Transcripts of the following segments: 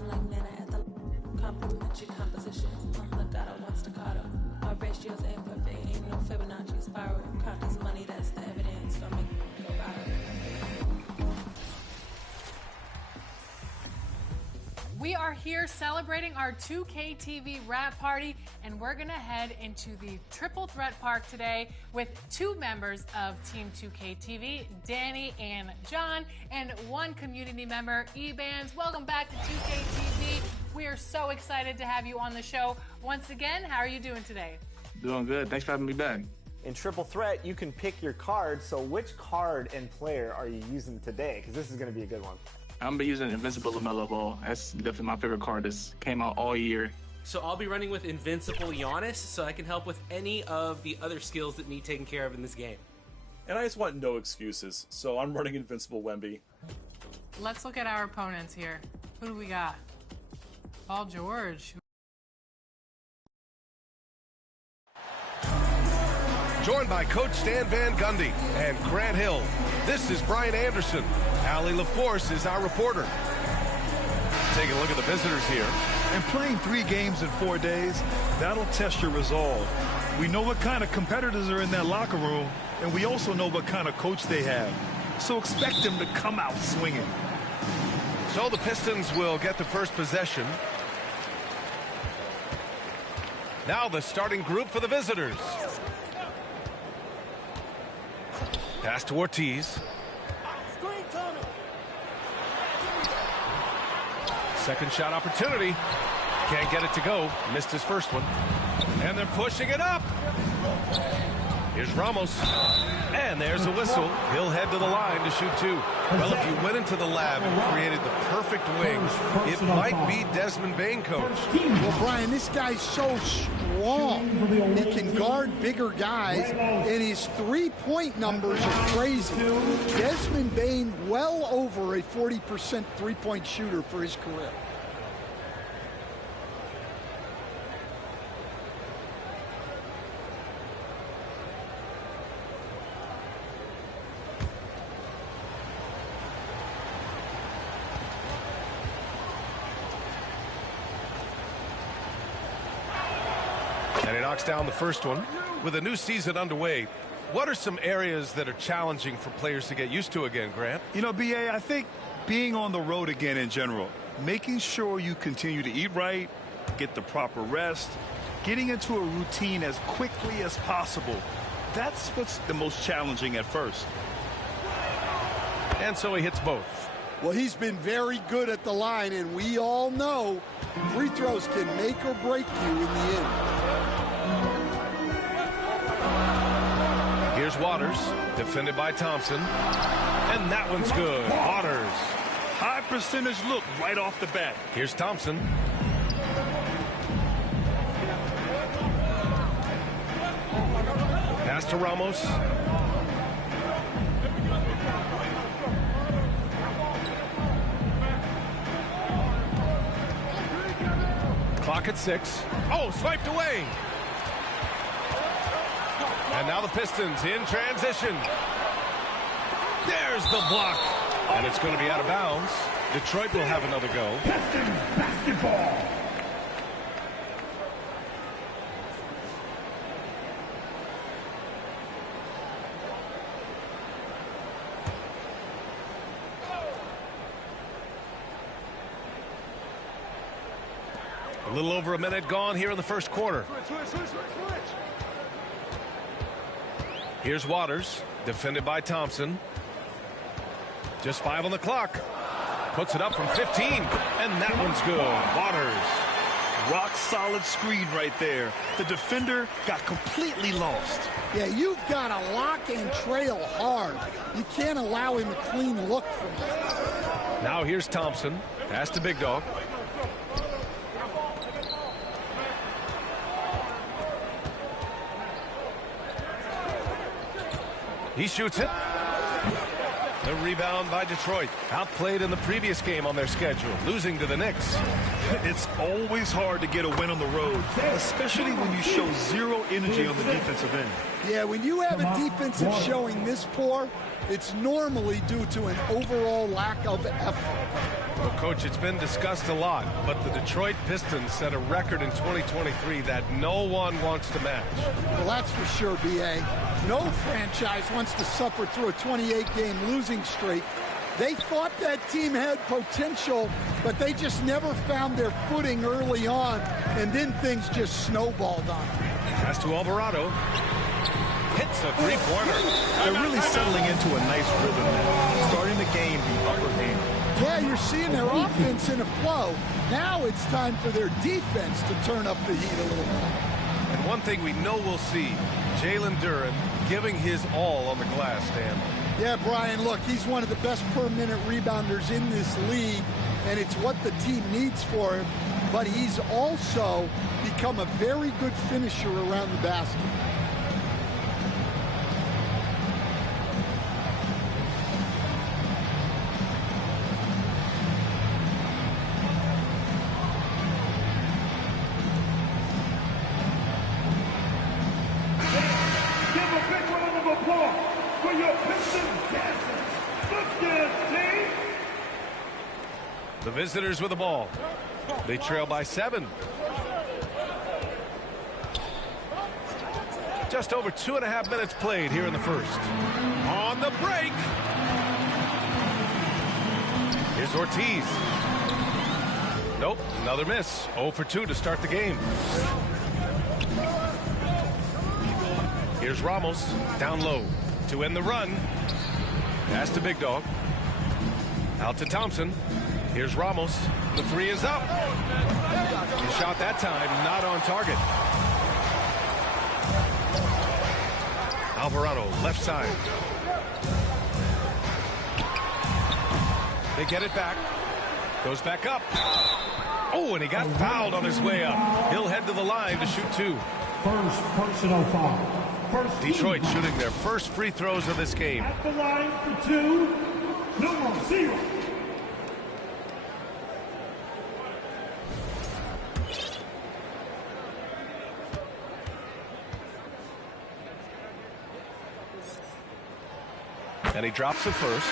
I'm like Nana at the complimentary composition. Legato, one staccato. Our ratios ain't perfect, ain't no Fibonacci spiral. Count this money, that's the evidence for me. Go viral. We are here celebrating our 2K TV wrap party, and we're gonna head into the Triple Threat Park today with two members of Team 2K TV, Danny and John, and one community member, E-Bands. Welcome back to 2K TV. We are so excited to have you on the show once again. How are you doing today? Doing good. Thanks for having me back. In Triple Threat, you can pick your card. So which card and player are you using today? Because this is going to be a good one. I'm be using Invincible LaMelo Ball. That's definitely my favorite card that's came out all year. So I'll be running with Invincible Giannis, so I can help with any of the other skills that need taken care of in this game. And I just want no excuses, so I'm running Invincible Wemby. Let's look at our opponents here. Who do we got? Paul George. Joined by Coach Stan Van Gundy and Grant Hill. This is Brian Anderson. Allie LaForce is our reporter. Take a look at the visitors here. And playing 3 games in 4 days, that'll test your resolve. We know what kind of competitors are in that locker room, and we also know what kind of coach they have. So expect them to come out swinging. So the Pistons will get the first possession. Now the starting group for the visitors. Pass to Ortiz. Second shot opportunity. Can't get it to go. Missed his first one. And they're pushing it up. Here's Ramos. And there's a whistle. He'll head to the line to shoot 2. Well, if you went into the lab and created the perfect wing, it might be Desmond Bane, coach. Well, Brian, this guy's so strong. He can guard bigger guys, and his three-point numbers are crazy. Desmond Bane, well over a 40% three-point shooter for his career. And he knocks down the first one. With a new season underway, what are some areas that are challenging for players to get used to again, Grant? You know, B.A., I think being on the road again in general, making sure you continue to eat right, get the proper rest, getting into a routine as quickly as possible. That's what's the most challenging at first. And so he hits both. Well, he's been very good at the line, and we all know free throws can make or break you in the end. Here's Waters, defended by Thompson. And that one's good. Waters. High percentage look right off the bat. Here's Thompson. Pass to Ramos. Clock at 6. Oh, swiped away. And now the Pistons in transition. There's the block. And it's going to be out of bounds. Detroit will have another go. Pistons basketball. A little over a minute gone here in the first quarter. Here's Waters, defended by Thompson. Just 5 on the clock. Puts it up from 15, and that one's good. Waters. Rock solid screen right there. The defender got completely lost. Yeah, you've got to lock and trail hard. You can't allow him a clean look from that. Now here's Thompson. Pass to Big Dog. He shoots it. The rebound by Detroit. Outplayed in the previous game on their schedule, losing to the Knicks. It's always hard to get a win on the road, especially when you show zero energy on the defensive end. Yeah, when you have a defensive showing this poor, it's normally due to an overall lack of effort. Well, Coach, it's been discussed a lot, but the Detroit Pistons set a record in 2023 that no one wants to match. Well, that's for sure, B.A. No franchise wants to suffer through a 28-game losing streak. They thought that team had potential, but they just never found their footing early on, and then things just snowballed on them. Pass to Alvarado. Hits a three-pointer. They're really settling into a nice rhythm now, starting the game the upper hand. Yeah, you're seeing their offense in a flow. Now it's time for their defense to turn up the heat a little bit. And one thing we know we'll see, Jalen Duren giving his all on the glass, Dan. Yeah, Brian, look, he's one of the best per-minute rebounders in this league, and it's what the team needs for him. But he's also become a very good finisher around the basket. For your Piston dancers, look good, team. The visitors with the ball. They trail by 7. Just over 2.5 minutes played here in the first. On the break. Here's Ortiz. Nope, another miss. 0 for 2 to start the game. Here's Ramos, down low to end the run. Pass to Big Dog. Out to Thompson. Here's Ramos. The three is up. His shot that time, not on target. Alvarado, left side. They get it back. Goes back up. Oh, and he got fouled on his way up. He'll head to the line to shoot 2. First personal foul. First Detroit shooting their first free throws of this game. at the line for 2, number 0. And he drops it first.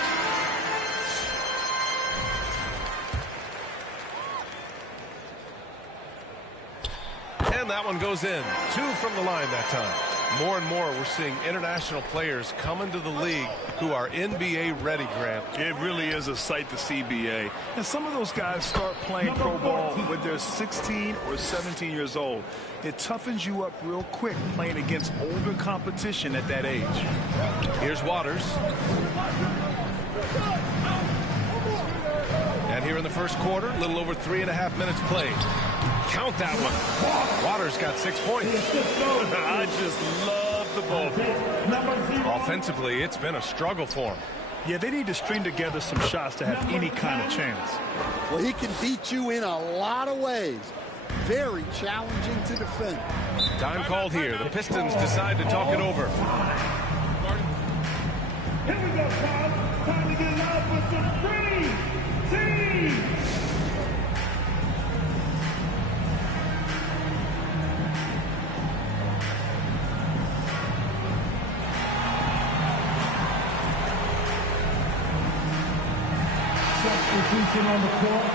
And that one goes in. 2 from the line that time. More and more we're seeing international players come into the league who are NBA ready, Grant. It really is a sight to see, BA. And some of those guys start playing pro ball when they're 16 or 17 years old. It toughens you up real quick playing against older competition at that age. Here's Waters. And here in the first quarter, a little over 3.5 minutes played. Count that one. Waters got 6 points. I just love the ball. Offensively, it's been a struggle for him. Yeah, they need to string together some shots to have any kind of chance. Well, he can beat you in a lot of ways. Very challenging to defend. Time called here. The Pistons decide to talk it over. Here we go, Tom. Time to get loud with some free teams. Substitution on the court.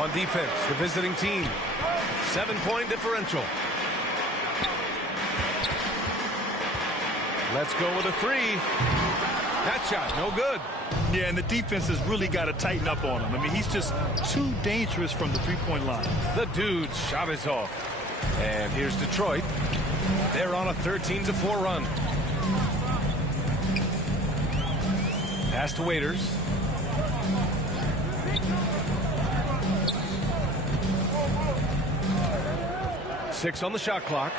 On defense, the visiting team. 7-point differential. Let's go with a 3. That shot, no good. Yeah, and the defense has really got to tighten up on him. I mean, he's just too dangerous from the three-point line. The dude's shot is off. And here's Detroit. They're on a 13-4 run. Pass to Waiters. Six on the shot clock.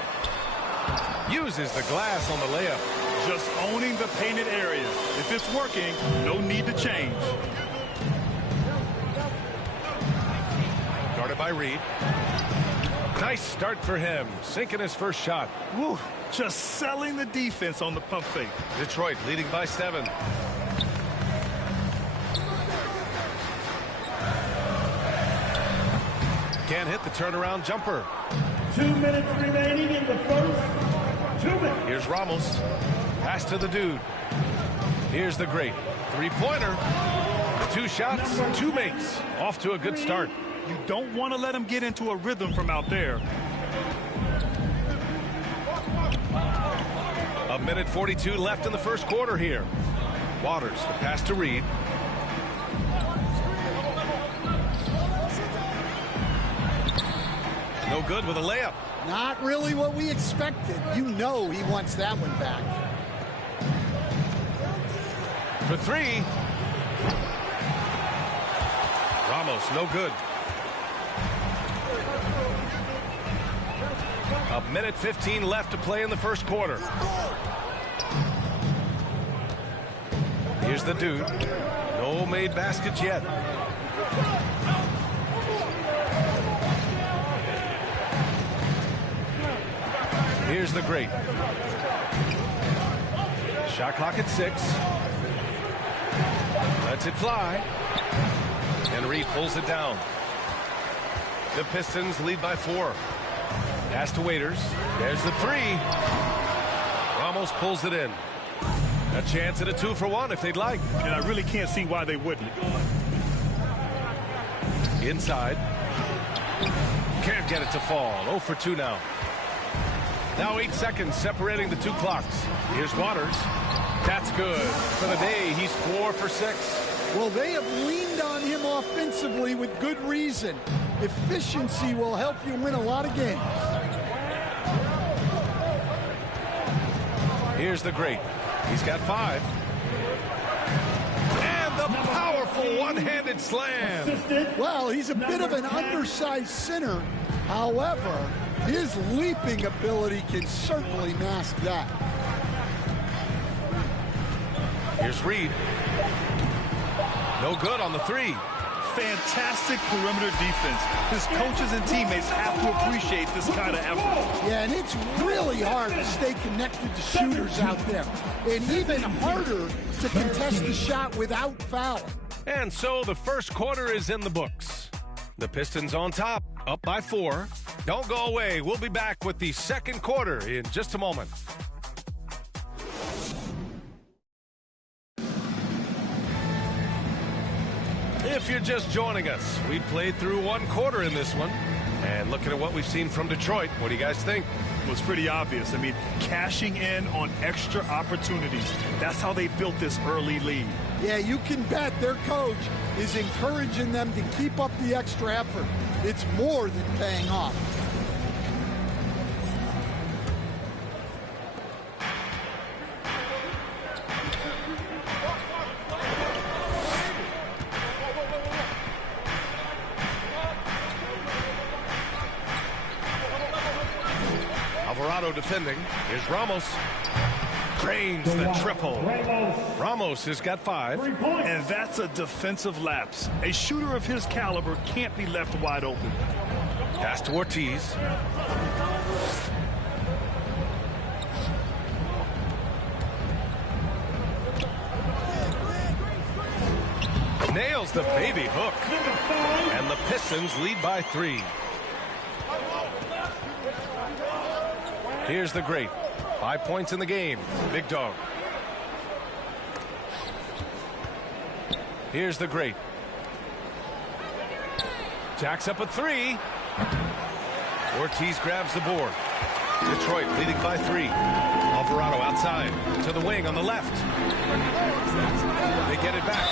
Uses the glass on the layup. Just owning the painted area. If it's working, no need to change. Guarded by Reed. Nice start for him. Sinking his first shot. Woo, just selling the defense on the pump fake. Detroit leading by 7. Can't hit the turnaround jumper. 2 minutes remaining in the first. Here's Ramos. Pass to the dude. Here's the great. Three-pointer. 2 shots, 2 makes. Off to a good start. You don't want to let him get into a rhythm from out there. A minute 42 left in the first quarter here. Waters, the pass to Reed. No good with a layup. Not really what we expected. You know he wants that one back. For 3. Ramos, no good. A minute 15 left to play in the first quarter. Here's the dude. No made baskets yet. Here's the great. Shot clock at 6. Lets it fly. And Reed pulls it down. The Pistons lead by 4. Pass to Waiters. There's the 3. Ramos pulls it in. A chance at a 2-for-1 if they'd like. And I really can't see why they wouldn't. Inside. Can't get it to fall. 0 for 2 now. Now 8 seconds separating the 2 clocks. Here's Waters. That's good. For the day, he's 4 for 6. Well, they have leaned on him offensively with good reason. Efficiency will help you win a lot of games. Here's the great. He's got 5. And the powerful one-handed slam. Well, he's a bit of an undersized center. However, his leaping ability can certainly mask that. Here's Reed. No good on the 3. Fantastic perimeter defense. His coaches and teammates have to appreciate this kind of effort. Yeah, and it's really hard to stay connected to shooters out there. And even harder to contest the shot without foul. And so the first quarter is in the books. The Pistons on top, up by 4. Don't go away. We'll be back with the second quarter in just a moment. If you're just joining us, we played through 1 quarter in this one. And looking at what we've seen from Detroit, what do you guys think? Well, it's pretty obvious. I mean, cashing in on extra opportunities. That's how they built this early lead. Yeah, you can bet their coach is encouraging them to keep up the extra effort. It's more than paying off. Alvarado defending. Here's Ramos. Drains the triple. Ramos has got 5. And that's a defensive lapse. A shooter of his caliber can't be left wide open. Pass to Ortiz. Nails the baby hook. And the Pistons lead by 3. Here's the great. 5 points in the game. Big dog. Here's the great. Jacks up a 3. Ortiz grabs the board. Detroit leading by 3. Alvarado outside to the wing on the left. They get it back.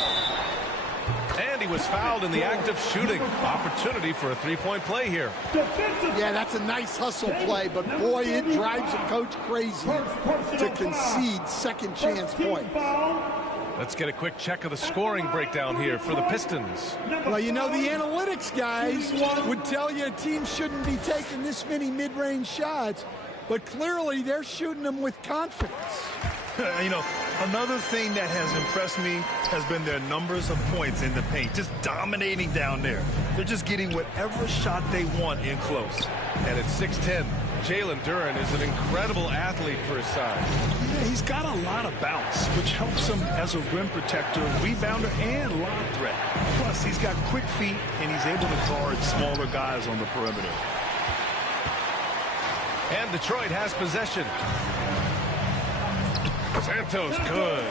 And he was fouled in the act of shooting. Opportunity for a 3-point play here. Yeah, that's a nice hustle play, but boy, it drives a coach crazy to concede second chance points. Let's get a quick check of the scoring breakdown here for the Pistons. Well, you know, the analytics guys would tell you a team shouldn't be taking this many mid-range shots, but clearly they're shooting them with confidence. You know, another thing that has impressed me has been their numbers of points in the paint, just dominating down there. They're just getting whatever shot they want in close. And at 6'10", Jalen Duren is an incredible athlete for his size. Yeah, he's got a lot of bounce, which helps him as a rim protector, rebounder, and lob threat. Plus, he's got quick feet, and he's able to guard smaller guys on the perimeter. And Detroit has possession. Santos, good.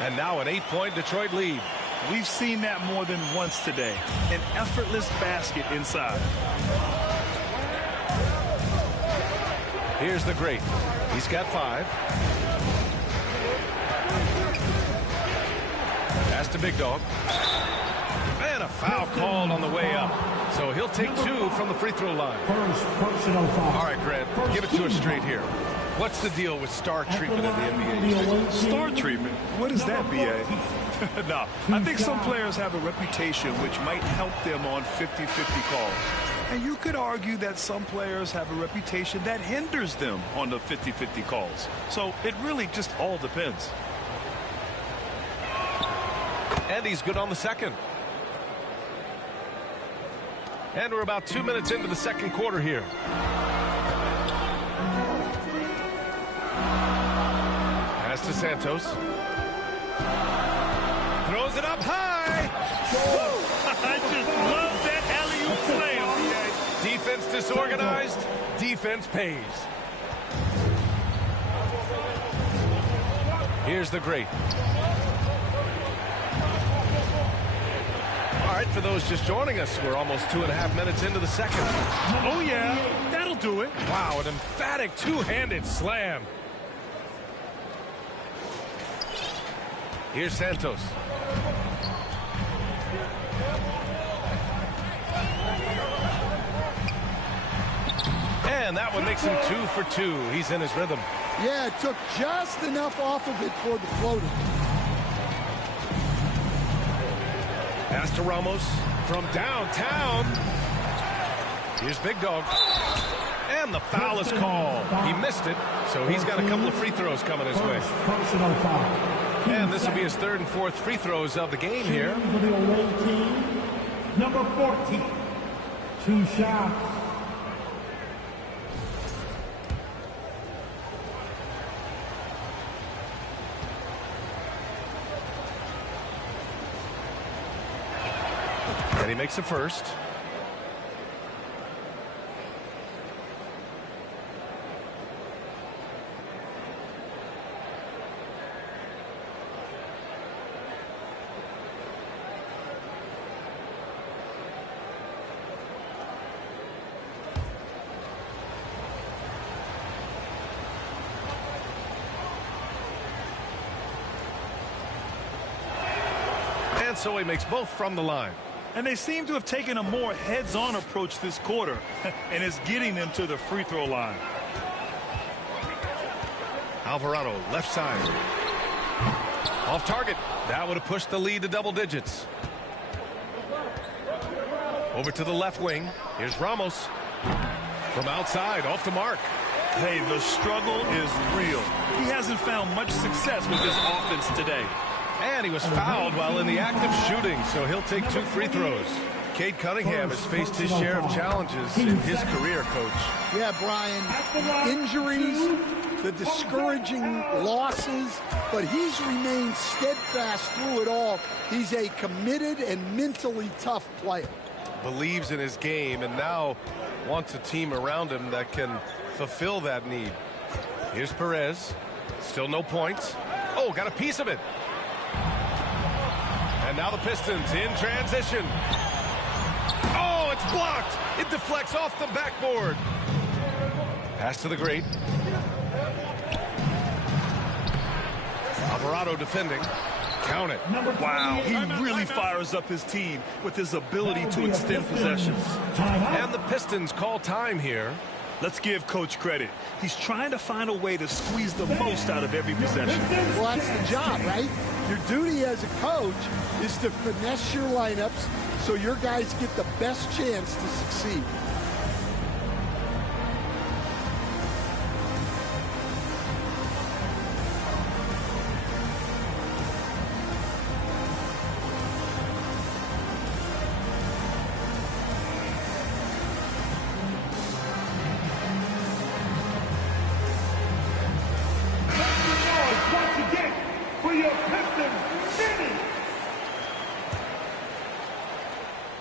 And now an 8-point Detroit lead. We've seen that more than once today. An effortless basket inside. Here's the great. He's got 5. Pass to Big Dog. And a foul called on the way up. So he'll take 2 from the free throw line. First personal foul. All right, Grant, give it to us straight here. What's the deal with star treatment in the NBA? Star treatment? What is that, BA? No, I think some players have a reputation which might help them on 50-50 calls. And you could argue that some players have a reputation that hinders them on the 50-50 calls. So it really just all depends. And he's good on the second. And we're about 2 minutes into the second quarter here. Pass to Santos. Throws it up high. I just love that alley-oop slam. Defense disorganized. Defense pays. Here's the great. All right, for those just joining us, we're almost 2.5 minutes into the second. Oh, yeah, that'll do it. Wow, an emphatic two-handed slam. Here's Santos. And that one makes him 2 for 2. He's in his rhythm. Yeah, it took just enough off of it for the floater. Pass to Ramos from downtown. Here's Big Dog. And the foul is called. He missed it, so he's got a couple of free throws coming his way. Personal foul. And this will be his 3rd and 4th free throws of the game here. For the away team, number 14. 2 shots. And he makes the first. And so he makes both from the line. And they seem to have taken a more heads-on approach this quarter, and it's getting them to the free throw line. Alvarado, left side. Off target. That would have pushed the lead to double digits. Over to the left wing. Here's Ramos. From outside, off the mark. Hey, the struggle is real. He hasn't found much success with his offense today. And he was fouled while in the act of shooting, so he'll take 2 free throws. Cade Cunningham has faced his share of challenges in his career, Coach. Yeah, Brian, injuries, the discouraging losses, but he's remained steadfast through it all. He's a committed and mentally tough player. Believes in his game and now wants a team around him that can fulfill that need. Here's Perez. Still no points. Oh, got a piece of it. And now the Pistons in transition. Oh, it's blocked. It deflects off the backboard. Pass to the great. Alvarado defending. Count it. Wow, he really fires up his team with his ability to extend possessions. And the Pistons call time here. Let's give Coach credit. He's trying to find a way to squeeze the most out of every possession. Well, that's the job, right? Your duty as a coach is to finesse your lineups so your guys get the best chance to succeed.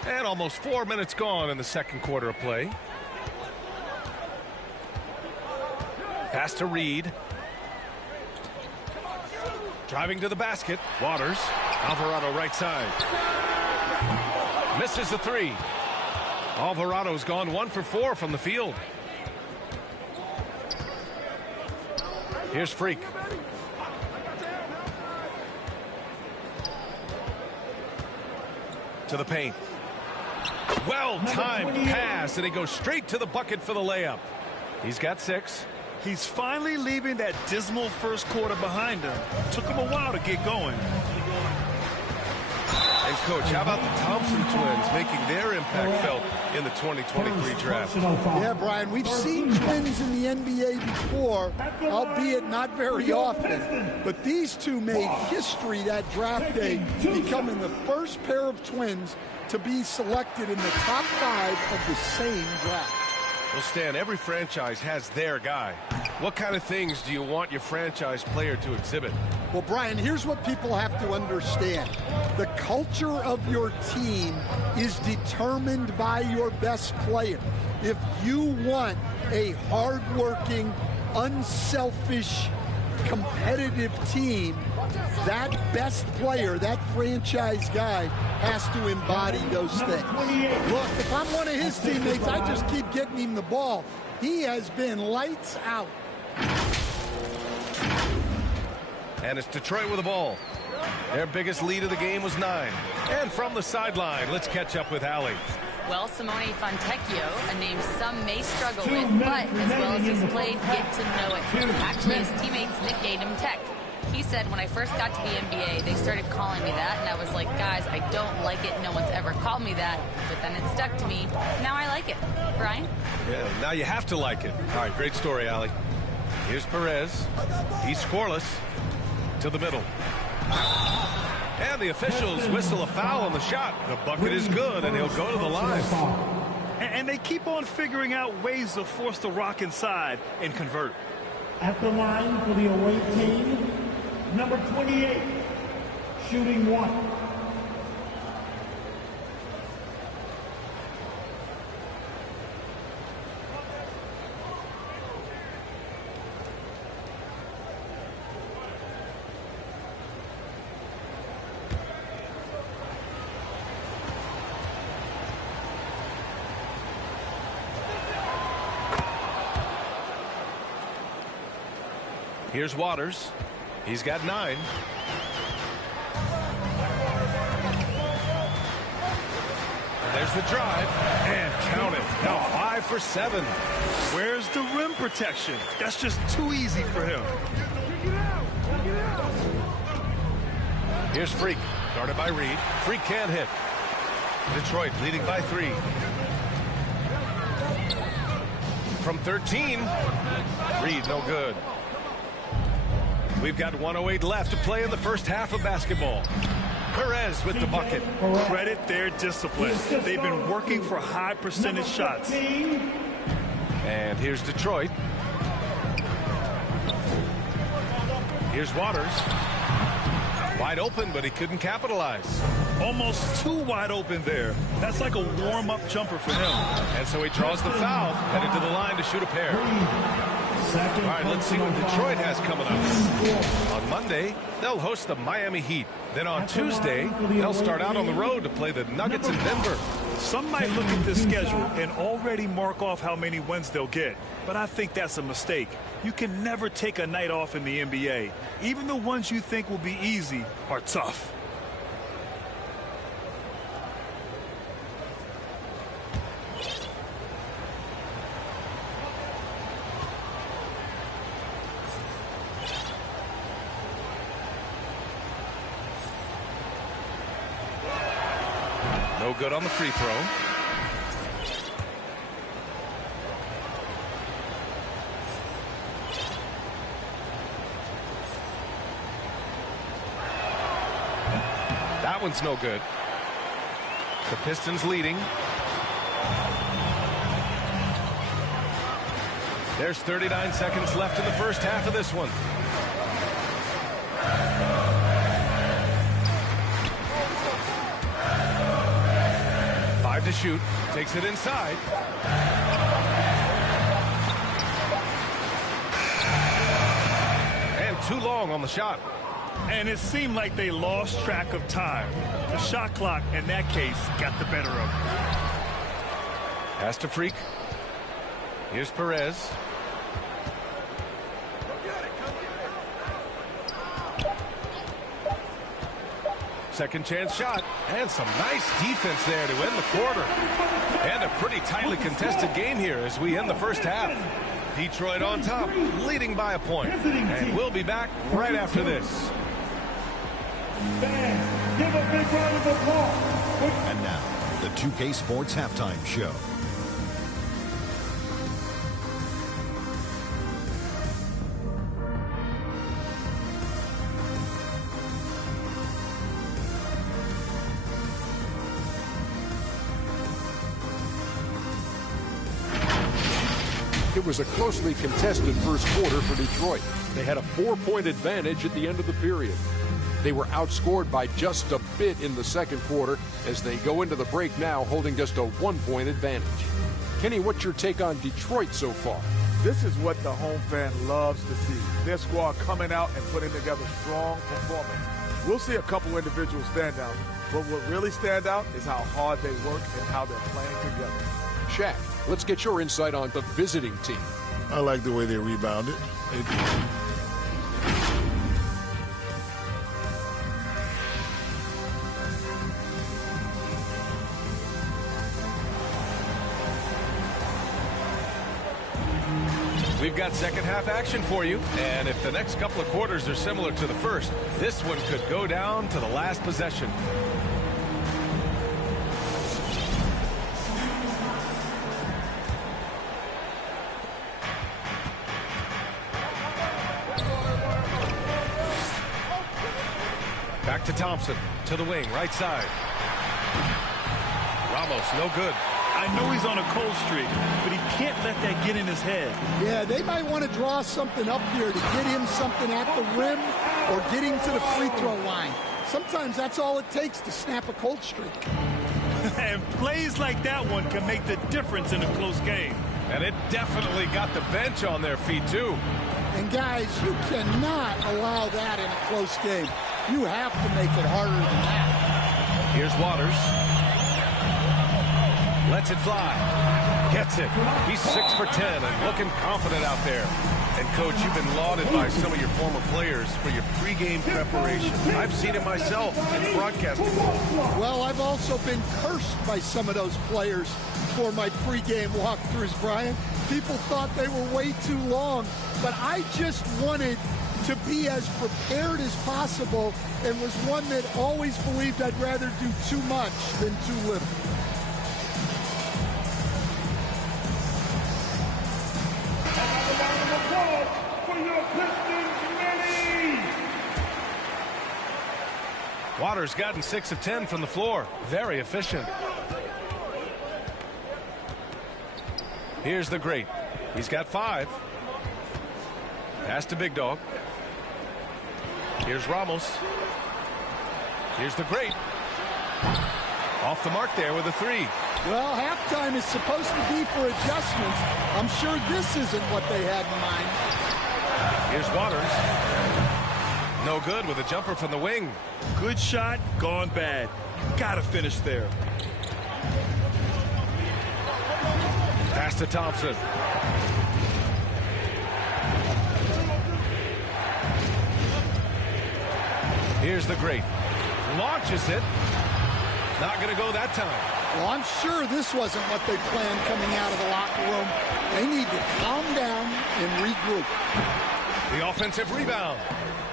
And almost 4 minutes gone in the second quarter of play. Pass to Reed. Driving to the basket. Waters. Alvarado right side. Misses the three. Alvarado's gone 1 for 4 from the field. Here's Freak. To the paint. Well-timed pass, and he goes straight to the bucket for the layup. He's got 6. He's finally leaving that dismal first quarter behind him. Took him a while to get going. And, Coach, how about the Thompson twins making their impact felt in the 2023 draft? Yeah, Brian, we've seen twins in the NBA before, albeit not very often. But these two made history that draft day, becoming the first pair of twins to be selected in the top 5 of the same draft. Well, Stan, every franchise has their guy. What kind of things do you want your franchise player to exhibit? Well, Brian, here's what people have to understand. The culture of your team is determined by your best player. If you want a hardworking, unselfish, competitive team, that best player, that franchise guy, has to embody those things. Look, if I'm one of his teammates, I just keep getting him the ball. He has been lights out. And it's Detroit with the ball. Their biggest lead of the game was 9. And from the sideline, let's catch up with Allie. Well, Simone Fontecchio, a name some may struggle with, but as well as he's played, get to know it. Actually, his teammates nicknamed him Tech. He said, when I first got to the NBA, they started calling me that, and I was like, guys, I don't like it. No one's ever called me that, but then it stuck to me. Now I like it. Brian? Yeah, now you have to like it. All right, great story, Allie. Here's Perez. He's scoreless. To the middle. And the officials whistle a foul on the shot. The bucket is good, and he'll go to the line. And they keep on figuring out ways to force the rock inside and convert. At the line for the away team, number 28, shooting 1. Here's Waters. He's got 9. There's the drive. And count it. Now 5 for 7. Where's the rim protection? That's just too easy for him. Here's Freak. Guarded by Reed. Freak can't hit. Detroit leading by 3. From 13. Reed no good. We've got 1:08 left to play in the first half of basketball. Perez with the bucket. Credit their discipline. They've been working for high percentage shots. And here's Detroit. Here's Waters. Wide open, but he couldn't capitalize. Almost too wide open there. That's like a warm-up jumper for him. And so he draws the foul, headed to the line to shoot a pair. All right, let's see what Detroit has coming up. On Monday, they'll host the Miami Heat. Then on Tuesday, they'll start out on the road to play the Nuggets in Denver. Some might look at this schedule and already mark off how many wins they'll get. But I think that's a mistake. You can never take a night off in the NBA. Even the ones you think will be easy are tough. No good on the free throw. That one's no good. The Pistons leading. There's 39 seconds left in the first half of this one. To shoot, takes it inside. And too long on the shot. And it seemed like they lost track of time. The shot clock, in that case, got the better of them. Pass to Freak. Here's Perez. Second chance shot. And some nice defense there to end the quarter. And a pretty tightly contested game here as we end the first half. Detroit on top, leading by a point. And we'll be back right after this. Fans, give a big round of applause. And now, the 2K Sports Halftime Show. It was a closely contested first quarter for Detroit. They had a 4-point advantage at the end of the period. They were outscored by just a bit in the second quarter as they go into the break now holding just a 1-point advantage. Kenny, what's your take on Detroit so far? This is what the home fan loves to see. Their squad coming out and putting together strong performance. We'll see a couple individual standouts, but what really stand out is how hard they work and how they're playing together. Shaq, let's get your insight on the visiting team. I like the way they rebounded. We've got second half action for you, and if the next couple of quarters are similar to the first, this one could go down to the last possession. Back to Thompson, to the wing, right side. Ramos, no good. I know he's on a cold streak, but he can't let that get in his head. Yeah, they might want to draw something up here to get him something at the rim or get him to the free throw line. Sometimes that's all it takes to snap a cold streak. And plays like that one can make the difference in a close game. And it definitely got the bench on their feet, too. And, guys, you cannot allow that in a close game. You have to make it harder than that. Here's Waters. Lets it fly. Gets it. He's 6 for 10 and looking confident out there. And, Coach, you've been lauded by some of your former players for your pregame preparation. I've seen it myself in the broadcasting world. Well, I've also been cursed by some of those players for my pregame walkthroughs, Brian. People thought they were way too long, but I just wanted to be as prepared as possible and was one that always believed I'd rather do too much than too little. Another round of applause for your Pistons many. Waters gotten 6 of 10 from the floor. Very efficient. Here's the great. He's got 5. Pass to Big Dog. Here's Ramos. Here's the great. Off the mark there with a 3. Well, halftime is supposed to be for adjustments. I'm sure this isn't what they had in mind. Here's Waters. No good with a jumper from the wing. Good shot, gone bad. Gotta finish there. Pass to Thompson. Here's the great. Launches it. Not going to go that time. Well, I'm sure this wasn't what they planned coming out of the locker room. They need to calm down and regroup. The offensive rebound.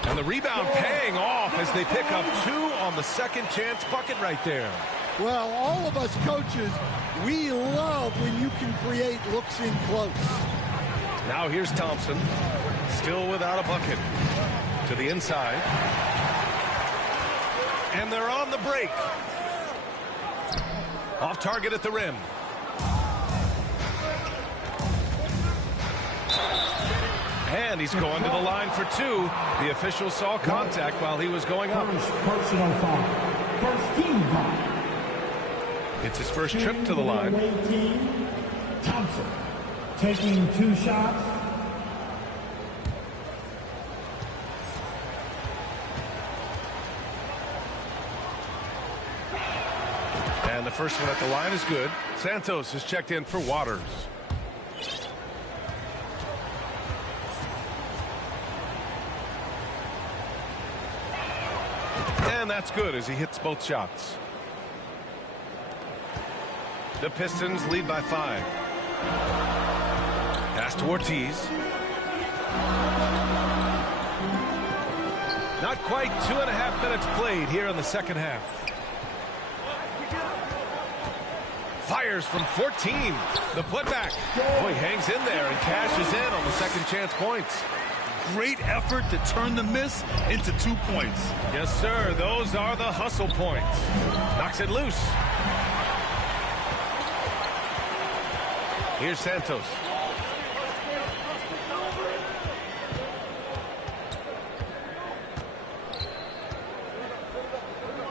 And the rebound paying off as they pick up 2 on the second chance bucket right there. Well, all of us coaches, we love when you can create looks in close. Now here's Thompson. Still without a bucket. To the inside. And they're on the break. Off target at the rim. And he's going to the line for 2. The official saw contact while he was going up. First personal foul. First team foul. It's his first trip to the line. Away team, Thompson taking 2 shots. And the first one at the line is good. Santos is checked in for Waters. And that's good as he hits both shots. The Pistons lead by 5. Pass to Ortiz. Not quite 2.5 minutes played here in the second half. Fires from 14. The putback. Boy, hangs in there and cashes in on the second chance points. Great effort to turn the miss into 2 points. Yes, sir. Those are the hustle points. Knocks it loose. Here's Santos.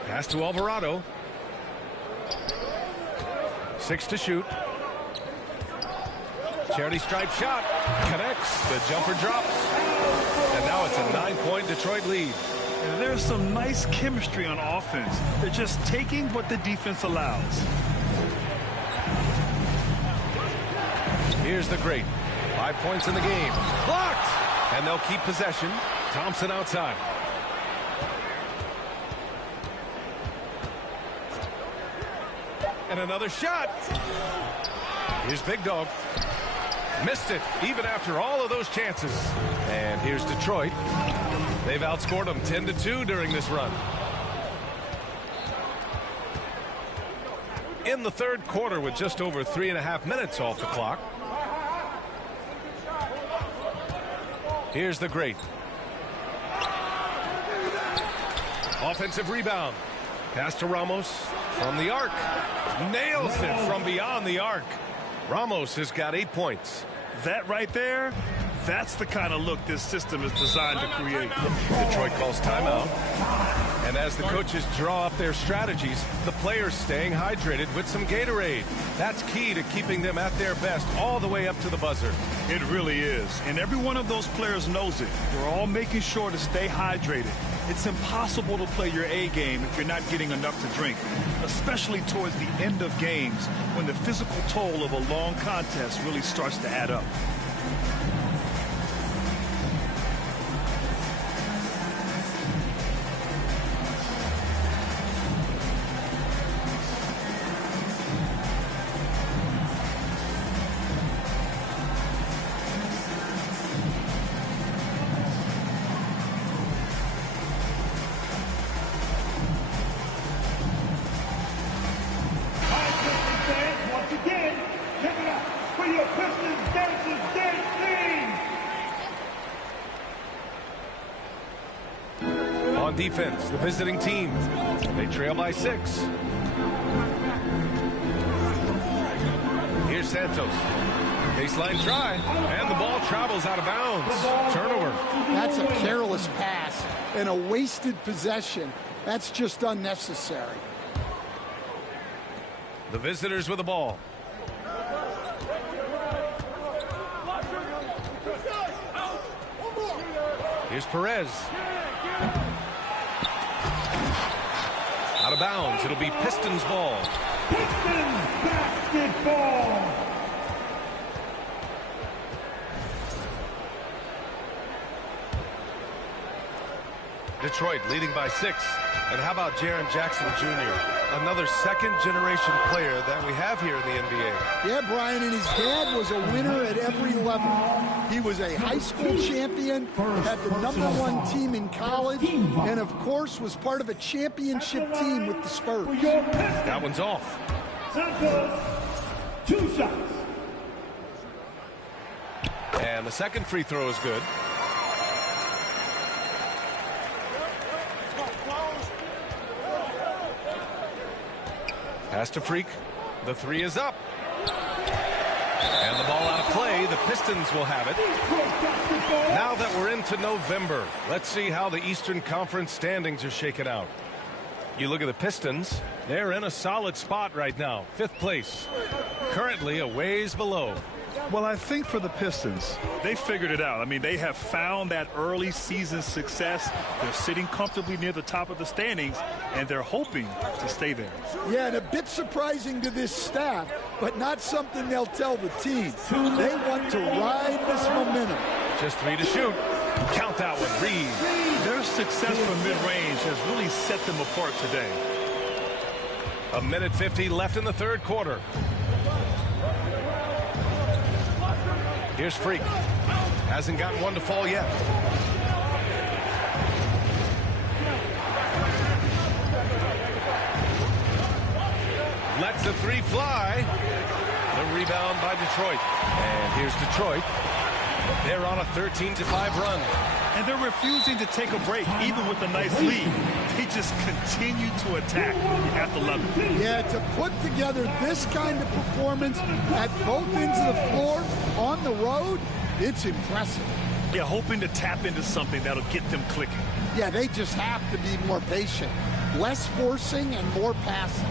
Pass to Alvarado. 6 to shoot. Charity stripe shot. Connects. The jumper drops. And now it's a 9-point Detroit lead. And there's some nice chemistry on offense. They're just taking what the defense allows. Here's the great. 5 points in the game. Blocked! And they'll keep possession. Thompson outside. And another shot. Here's Big Dog. Missed it, even after all of those chances. And here's Detroit. They've outscored them 10-2 during this run. In the third quarter with just over 3.5 minutes off the clock. Here's the great. Offensive rebound. Pass to Ramos from the arc. Nails it from beyond the arc. Ramos has got 8 points. That right there, that's the kind of look this system is designed to create. Detroit calls timeout. And as the coaches draw up their strategies, the players staying hydrated with some Gatorade. That's key to keeping them at their best all the way up to the buzzer. It really is. And every one of those players knows it. We're all making sure to stay hydrated. It's impossible to play your A game if you're not getting enough to drink, especially towards the end of games when the physical toll of a long contest really starts to add up. Defense, the visiting team. They trail by 6. Here's Santos. Baseline try, and the ball travels out of bounds. Turnover. That's a careless pass and a wasted possession. That's just unnecessary. The visitors with the ball. Here's Perez. Out of bounds. It'll be Pistons ball. Pistons basketball. Detroit leading by 6. And how about Jaren Jackson Jr., another second-generation player that we have here in the NBA. Yeah, Brian, and his dad was a winner at every level. He was a high school champion, had the #1 team in college, and of course was part of a championship team with the Spurs. That one's off. Santos, 2 shots. And the second free throw is good. Pass to Freak. The 3 is up. And the ball out of play. The Pistons will have it. Now that we're into November, let's see how the Eastern Conference standings are shaken out. You look at the Pistons. They're in a solid spot right now. 5th place. Currently a ways below. Well, I think for the Pistons, they figured it out. I mean, they have found that early season success. They're sitting comfortably near the top of the standings, and they're hoping to stay there. Yeah, and a bit surprising to this staff, but not something they'll tell the team. They want to ride this momentum. Just 3 to shoot. Count that one, Reed. Their success from mid-range has really set them apart today. 1:50 left in the third quarter. Here's Freak. Hasn't gotten one to fall yet. Lets the 3 fly. The rebound by Detroit. And here's Detroit. They're on a 13-5 run. And they're refusing to take a break, even with a nice lead. They just continue to attack. You have to love it. Yeah, to put together this kind of performance at both ends of the floor on the road, it's impressive. Yeah, hoping to tap into something that'll get them clicking. Yeah, they just have to be more patient. Less forcing and more passing.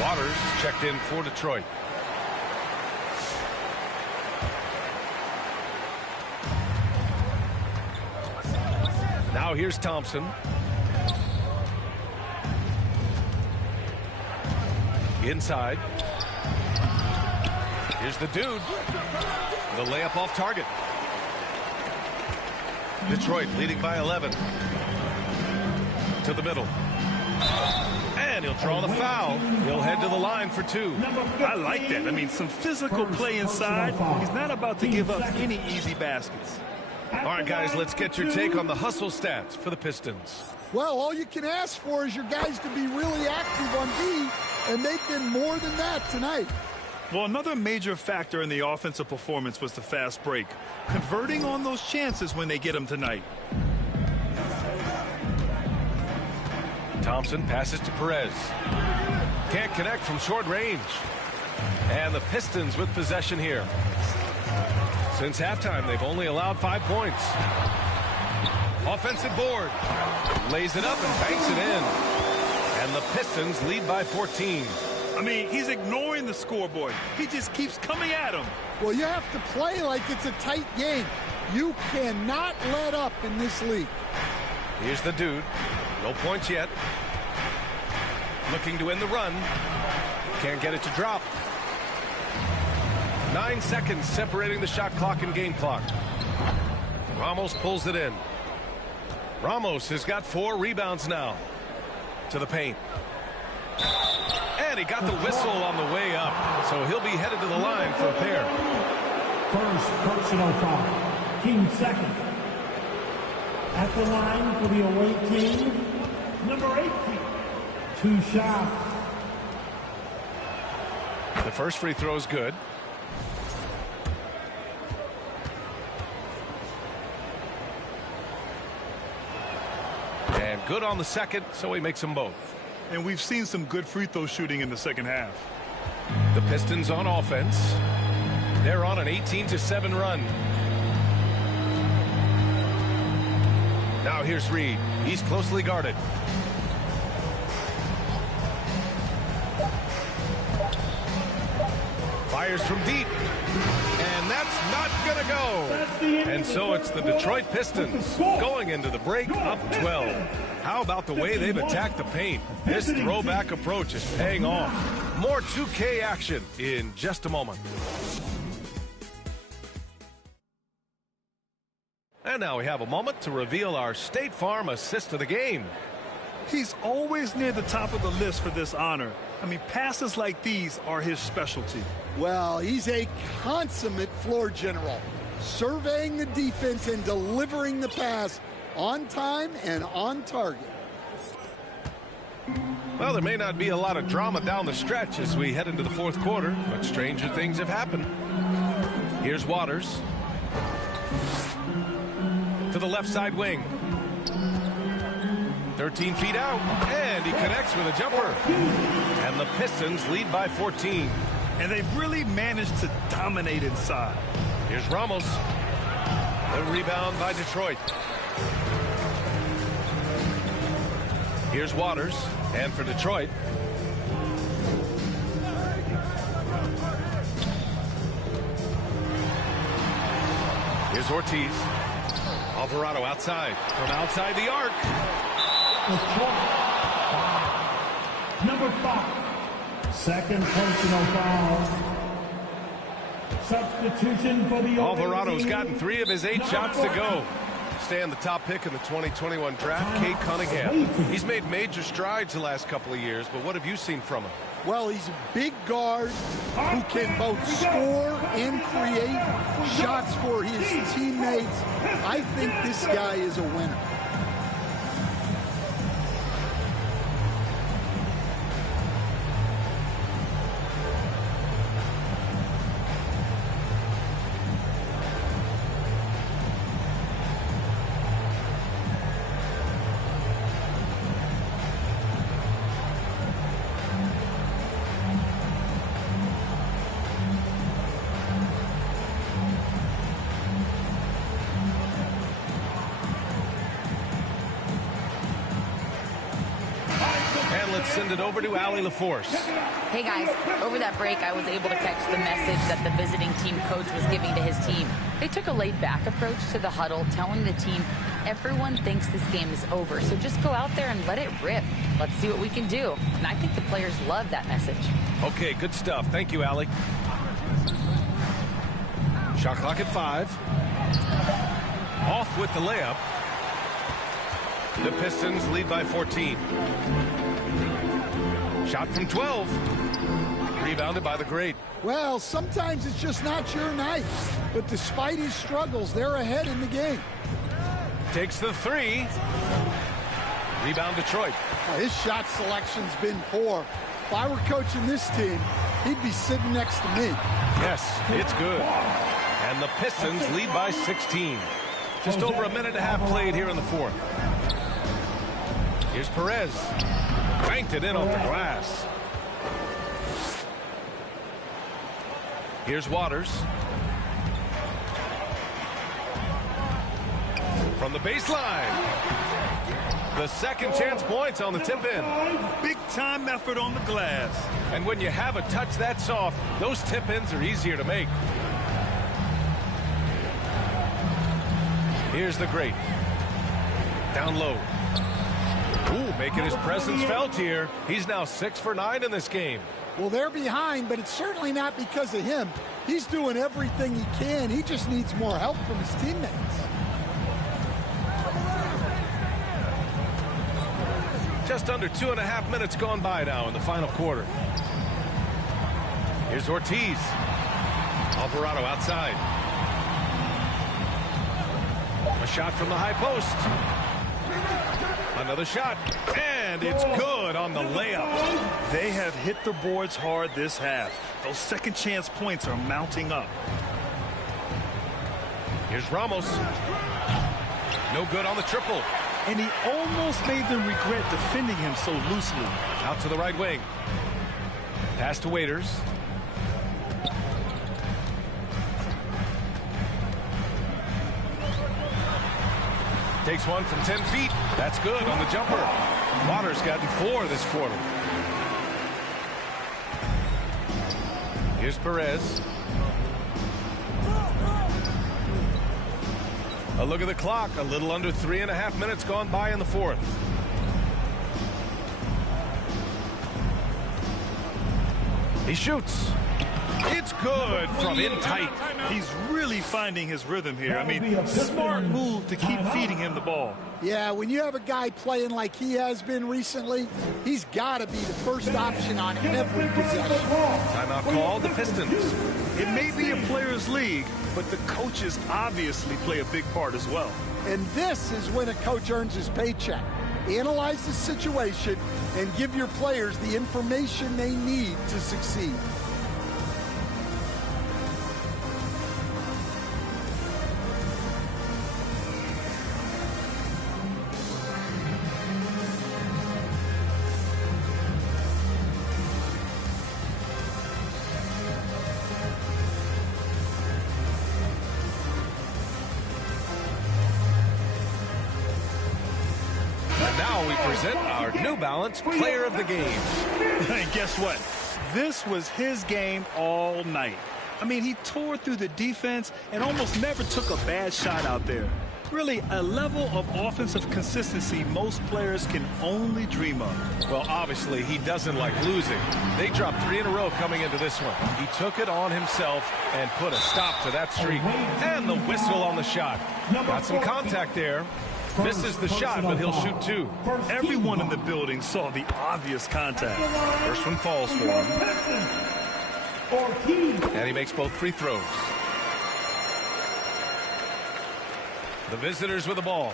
Waters checked in for Detroit. Now here's Thompson. Inside. Here's the dude. The layup off target. Detroit leading by 11. To the middle. And he'll draw the foul. He'll head to the line for 2. I like that. I mean, some physical play inside. He's not about to give up any easy baskets. All right, guys, let's get your take on the hustle stats for the Pistons. Well, all you can ask for is your guys to be really active on D, and they've been more than that tonight. Well, another major factor in the offensive performance was the fast break. Converting on those chances when they get them tonight. Thompson passes to Perez. Can't connect from short range. And the Pistons with possession here. Since halftime, they've only allowed 5 points. Offensive board. Lays it up and banks it in. And the Pistons lead by 14. I mean, he's ignoring the scoreboard. He just keeps coming at him. Well, you have to play like it's a tight game. You cannot let up in this league. Here's the dude. No points yet. Looking to win the run. Can't get it to drop. 9 seconds separating the shot clock and game clock. Ramos pulls it in. Ramos has got 4 rebounds now. To the paint. And he got the whistle on the way up. So he'll be headed to the line for a pair. First personal foul. Team second. At the line for the away team, number 18. 2 shots. The first free throw is good. And good on the second, so he makes them both. And we've seen some good free throw shooting in the second half. The Pistons on offense. They're on an 18-7 run. Now here's Reed. He's closely guarded. Fires from deep. And that's not going to go. And so it's the Detroit Pistons going into the break up 12. How about the way they've attacked the paint? This throwback approach is paying off. More 2K action in just a moment. And now we have a moment to reveal our State Farm assist of the game. He's always near the top of the list for this honor. I mean, passes like these are his specialty. Well, he's a consummate floor general, surveying the defense and delivering the pass on time and on target. Well, there may not be a lot of drama down the stretch as we head into the fourth quarter, but stranger things have happened. Here's Waters. To the left side wing. 13 feet out, and he connects with a jumper. And the Pistons lead by 14. And they've really managed to dominate inside. Here's Ramos. The rebound by Detroit. Here's Waters, and for Detroit. Here's Ortiz. Alvarado outside. From outside the arc. Number 5. Second personal foul. Substitution for the Alvarado's gotten 3 of his 8 shots to go. Staying the top pick in the 2021 draft, Cade Cunningham. He's made major strides the last couple of years, but what have you seen from him? Well, he's a big guard who can both score and create shots for his teammates. I think this guy is a winner. Send it over to Allie LaForce. Hey guys, over that break I was able to catch the message that the visiting team coach was giving to his team. They took a laid-back approach to the huddle, telling the team everyone thinks this game is over, so just go out there and let it rip. Let's see what we can do. And I think the players love that message. Okay, good stuff. Thank you, Allie. Shot clock at 5. Off with the layup. The Pistons lead by 14. Shot from 12. Rebounded by the great. Well, sometimes it's just not your night. But despite his struggles, they're ahead in the game. Takes the 3. Rebound Detroit. Well, his shot selection's been poor. If I were coaching this team, he'd be sitting next to me. Yes, it's good. And the Pistons lead by 16. Just over a minute and a half played here in the 4th. Here's Perez. Cranked it in off the glass. Here's Waters. From the baseline. The second chance points on the tip-in. Big time effort on the glass. And when you have a touch that soft, those tip-ins are easier to make. Here's the great. Down low. Ooh, making his presence felt here. He's now 6 for 9 in this game. Well, they're behind, but it's certainly not because of him. He's doing everything he can. He just needs more help from his teammates. Just under 2.5 minutes gone by now in the final quarter. Here's Ortiz. Alvarado outside. A shot from the high post. Another shot, and it's good on the layup. They have hit the boards hard this half. Those second chance points are mounting up. Here's Ramos. No good on the triple. And he almost made them regret defending him so loosely. Out to the right wing. Pass to Waiters. Takes one from 10 feet. That's good on the jumper. Waters gotten 4 this quarter. Here's Perez. A look at the clock. A little under 3.5 minutes gone by in the 4th. He shoots. It's good from in tight. He's really finding his rhythm here. I mean, smart move to keep feeding him the ball. Yeah, when you have a guy playing like he has been recently, he's got to be the first option on every possession. Timeout called the Pistons. It may be a players' league, but the coaches obviously play a big part as well. And this is when a coach earns his paycheck. Analyze the situation and give your players the information they need to succeed. now we present our New Balance Player of the Game. And guess what? This was his game all night. I mean, he tore through the defense and almost never took a bad shot out there. Really, a level of offensive consistency most players can only dream of. Well, obviously, he doesn't like losing. They dropped 3 in a row coming into this one. He took it on himself and put a stop to that streak. And the whistle on the shot. Got some contact there. Misses the shot, but he'll shoot 2. Everyone in the building saw the obvious contact. First one falls for him. And he makes both free throws. The visitors with the ball.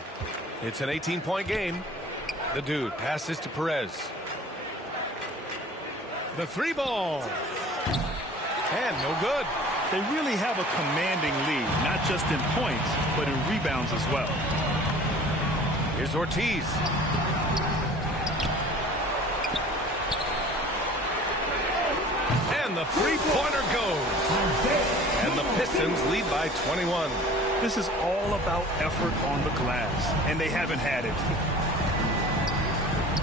It's an 18-point game. The dude passes to Perez. The 3-ball. And no good. They really have a commanding lead, not just in points, but in rebounds as well. Here's Ortiz. And the three-pointer goes. And the Pistons lead by 21. This is all about effort on the glass, and they haven't had it.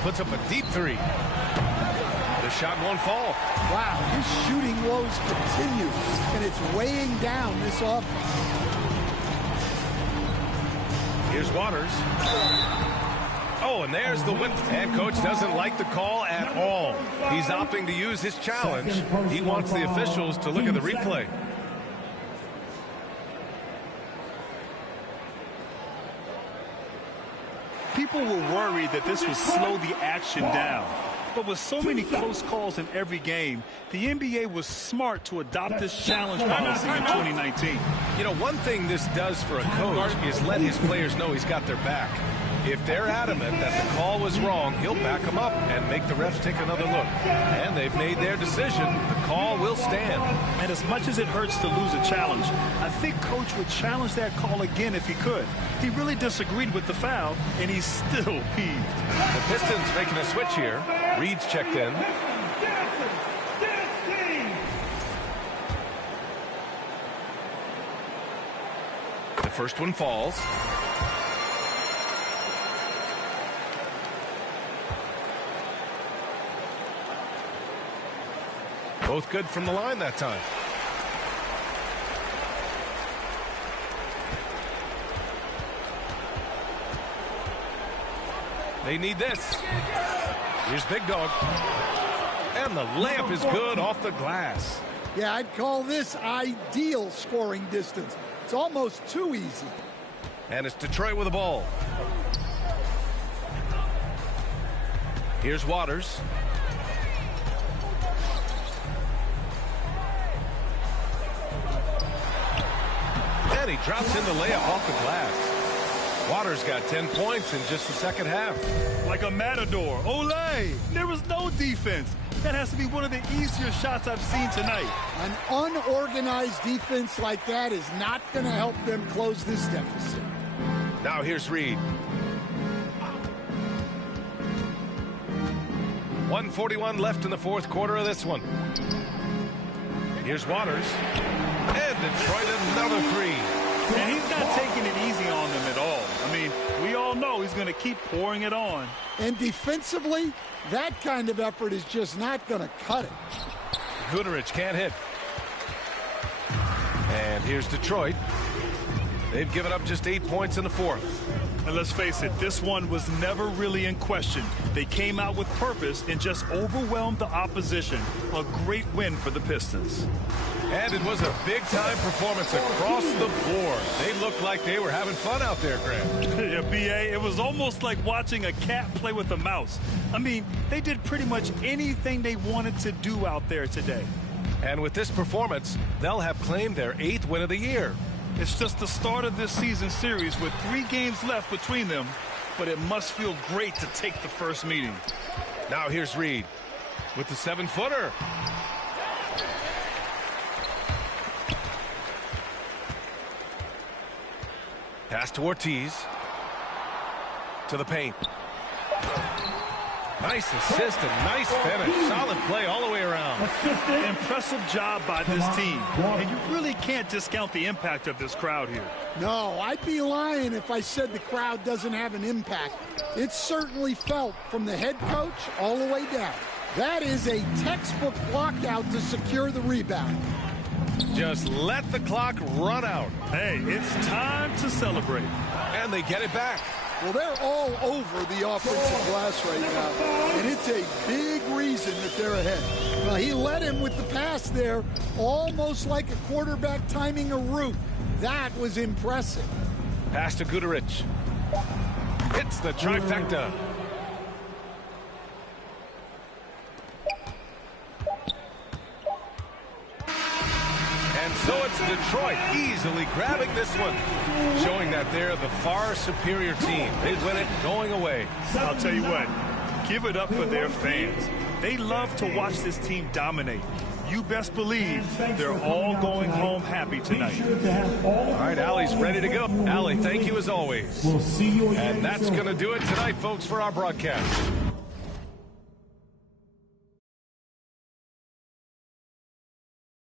Puts up a deep 3. The shot won't fall. Wow, his shooting woes continue, and it's weighing down this offense. Here's Waters. Oh, and there's the whip. And coach doesn't like the call at all. He's opting to use his challenge. He wants the officials to look at the replay. People were worried that this would slow the action down. But with so many close calls in every game, the NBA was smart to adopt this challenge policy in 2019. You know, one thing this does for a coach is let his players know he's got their back. If they're adamant that the call was wrong, he'll back them up and make the refs take another look. And they've made their decision. The call will stand. And as much as it hurts to lose a challenge, I think Coach would challenge that call again if he could. He really disagreed with the foul, and he's still peeved. The Pistons making a switch here. Reed's checked in. The first one falls. Both good from the line that time. They need this. Here's Big Dog. And the layup is good off the glass. Yeah, I'd call this ideal scoring distance. It's almost too easy. And it's Detroit with the ball. Here's Waters. And he drops in the layup off the glass. Waters got 10 points in just the second half. Like a matador. Olay! There was no defense. That has to be one of the easier shots I've seen tonight. An unorganized defense like that is not going to help them close this deficit. Now here's Reed. 1:41 left in the fourth quarter of this one. Here's Waters. And Detroit another 3. And he's not taking it easy on them at all. I mean, we all know he's going to keep pouring it on. And defensively, that kind of effort is just not going to cut it. Guterich can't hit. And here's Detroit. They've given up just 8 points in the fourth. And let's face it, this one was never really in question. They came out with purpose and just overwhelmed the opposition. A great win for the Pistons. And it was a big-time performance across the board. They looked like they were having fun out there, Grant. Yeah, B.A., it was almost like watching a cat play with a mouse. I mean, they did pretty much anything they wanted to do out there today. And with this performance, they'll have claimed their 8th win of the year. It's just the start of this season series with 3 games left between them, but it must feel great to take the first meeting. Now here's Reed with the 7-footer. Pass to Ortiz. To the paint. Nice assist and nice finish. Solid play all the way around. Impressive job by this team. And you really can't discount the impact of this crowd here. No, I'd be lying if I said the crowd doesn't have an impact. It's certainly felt from the head coach all the way down. That is a textbook lockout to secure the rebound. Just let the clock run out. Hey, it's time to celebrate. And they get it back. Well, they're all over the offensive glass right now, and it's a big reason that they're ahead. Well, he led him with the pass there, almost like a quarterback timing a route. That was impressive. Pass to Guterich. Hits the trifecta. And so it's Detroit easily grabbing this one, showing that they're the far superior team. They win it going away. I'll tell you what, give it up for their fans. They love to watch this team dominate. You best believe they're all going home happy tonight. All right, Allie's ready to go. Allie, thank you as always. We'll see you again. And that's going to do it tonight, folks, for our broadcast.